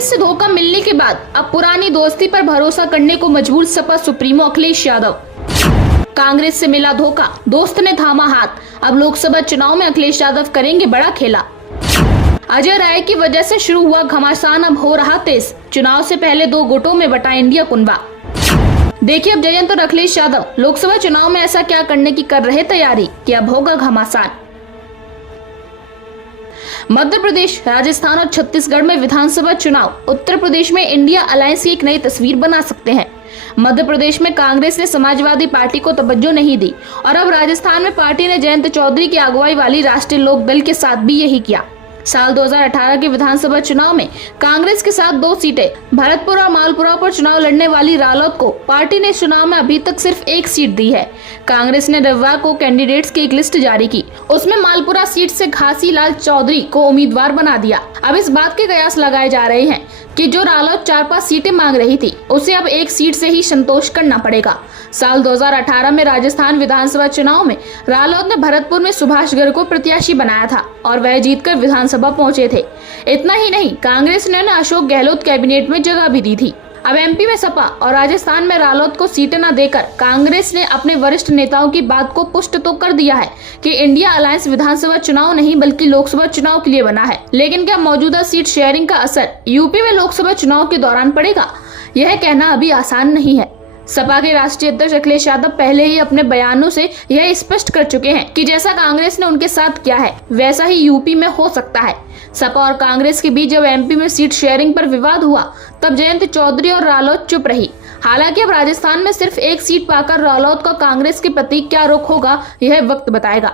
कांग्रेस से धोखा मिलने के बाद अब पुरानी दोस्ती पर भरोसा करने को मजबूर सपा सुप्रीमो अखिलेश यादव। कांग्रेस से मिला धोखा, दोस्त ने थामा हाथ, अब लोकसभा चुनाव में अखिलेश यादव करेंगे बड़ा खेला। अजय राय की वजह से शुरू हुआ घमासान अब हो रहा तेज, चुनाव से पहले 2 गुटों में बटा इंडिया कुनबा। देखिए अब जयंत और अखिलेश यादव लोकसभा चुनाव में ऐसा क्या करने की कर रहे तैयारी कि अब होगा घमासान। मध्य प्रदेश, राजस्थान और छत्तीसगढ़ में विधानसभा चुनाव उत्तर प्रदेश में इंडिया अलायंस की एक नई तस्वीर बना सकते हैं। मध्य प्रदेश में कांग्रेस ने समाजवादी पार्टी को तवज्जो नहीं दी और अब राजस्थान में पार्टी ने जयंत चौधरी की अगुवाई वाली राष्ट्रीय लोक दल के साथ भी यही किया। साल 2018 के विधानसभा चुनाव में कांग्रेस के साथ 2 सीटें भरतपुर और मालपुरा पर चुनाव लड़ने वाली रालोद को पार्टी ने चुनाव में अभी तक सिर्फ 1 सीट दी है। कांग्रेस ने रविवार को कैंडिडेट्स की एक लिस्ट जारी की, उसमें मालपुरा सीट से घासी लाल चौधरी को उम्मीदवार बना दिया। अब इस बात के कयास लगाए जा रहे हैं कि जो रालोद 4-5 सीटें मांग रही थी उसे अब 1 सीट से ही संतोष करना पड़ेगा। साल 2018 में राजस्थान विधानसभा चुनाव में रालोद ने भरतपुर में सुभाष गर्ग को प्रत्याशी बनाया था और वह जीतकर विधानसभा पहुंचे थे। इतना ही नहीं, कांग्रेस ने अशोक गहलोत कैबिनेट में जगह भी दी थी। अब एमपी में सपा और राजस्थान में रालोद को सीटें न देकर कांग्रेस ने अपने वरिष्ठ नेताओं की बात को पुष्ट तो कर दिया है कि इंडिया अलायंस विधानसभा चुनाव नहीं बल्कि लोकसभा चुनाव के लिए बना है। लेकिन क्या मौजूदा सीट शेयरिंग का असर यूपी में लोकसभा चुनाव के दौरान पड़ेगा, यह कहना अभी आसान नहीं है। सपा के राष्ट्रीय अध्यक्ष अखिलेश यादव पहले ही अपने बयानों से यह स्पष्ट कर चुके हैं कि जैसा कांग्रेस ने उनके साथ किया है वैसा ही यूपी में हो सकता है। सपा और कांग्रेस के बीच जब एमपी में सीट शेयरिंग पर विवाद हुआ तब जयंत चौधरी और रालोद चुप रही। हालांकि अब राजस्थान में सिर्फ 1 सीट पाकर रालोद का कांग्रेस के प्रति क्या रुख होगा यह वक्त बताएगा।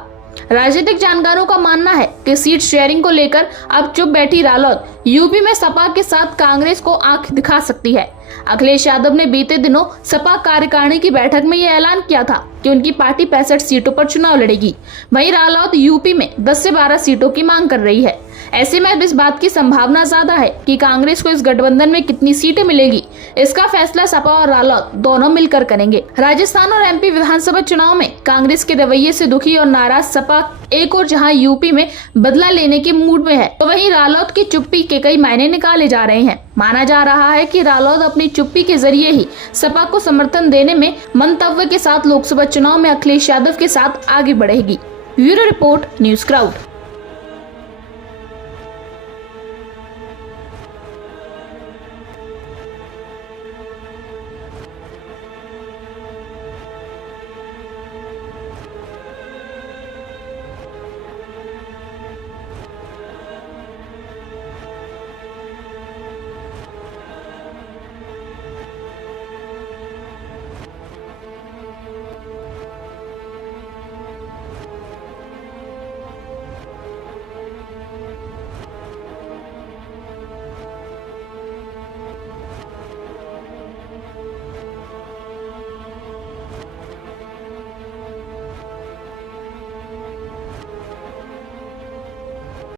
राजनीतिक जानकारों का मानना है कि सीट शेयरिंग को लेकर अब चुप बैठी रालोद यूपी में सपा के साथ कांग्रेस को आंख दिखा सकती है। अखिलेश यादव ने बीते दिनों सपा कार्यकारिणी की बैठक में यह ऐलान किया था कि उनकी पार्टी 65 सीटों पर चुनाव लड़ेगी। वहीं रालोद यूपी में 10 से 12 सीटों की मांग कर रही है। ऐसे में अब इस बात की संभावना ज्यादा है कि कांग्रेस को इस गठबंधन में कितनी सीटें मिलेगी, इसका फैसला सपा और रालोद दोनों मिलकर करेंगे। राजस्थान और एमपी विधानसभा चुनाव में कांग्रेस के रवैये से दुखी और नाराज सपा एक और जहां यूपी में बदला लेने के मूड में है, तो वहीं रालोद की चुप्पी के कई मायने निकाले जा रहे हैं। माना जा रहा है कि रालोद अपनी चुप्पी के जरिए ही सपा को समर्थन देने में मंतव्य के साथ लोकसभा चुनाव में अखिलेश यादव के साथ आगे बढ़ेगी। Bureau report, news crowd.